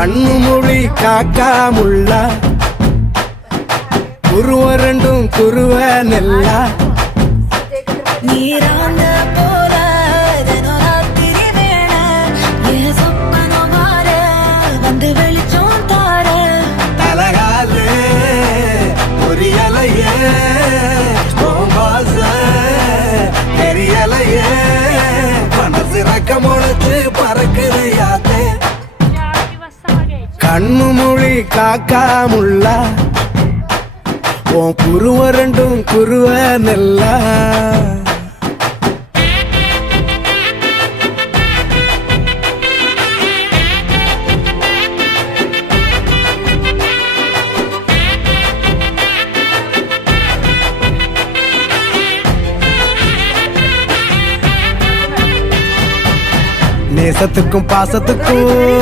கண்ணு மொழி காக்காமுள்ள குருவ ரெண்டும் குருவ நெல்லா நீராந்த போல தினராத்திரி வேண என் சொப்பனம் மாற வந்து வெளிச்சம் தார தலகாலே பொரியலையே தெரியலையே மனசு ரக்க முளைச்சு பறக்குது யாத்தே கண்ணு மொழி காக்காமுள்ள உன் குருவ ரெண்டும் குருவ நெல்லா நேசத்துக்கும் பாசத்துக்கும்